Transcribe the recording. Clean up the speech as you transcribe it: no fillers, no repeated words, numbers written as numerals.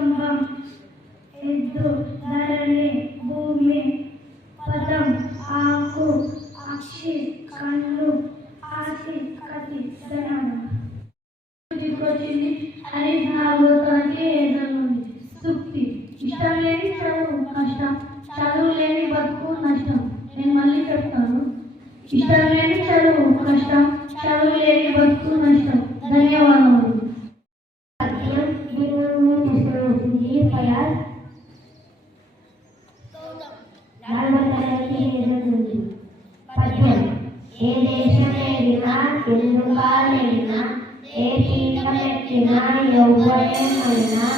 స్తంభం ఎద్దు ధరణి భూమి పదం ఆకు అక్షి కన్ను ఆసి కతి ధనం వచ్చింది అని భాగవతానికి ఏదనుంది సూక్తి ఇష్టం లేని చదువు కష్టం చదువు లేని బతుకు నష్టం. నేను మళ్ళీ చెప్తాను, ఇష్టం లేని చదువు కష్టం చదువు లేని బతుకు నష్టం. ధన్యవాదాలు. ఏ దేశం ఏదినా ఎందుకు కాలేనా ఏ పీఠమెక్కినా ఎవ్వరేమైనా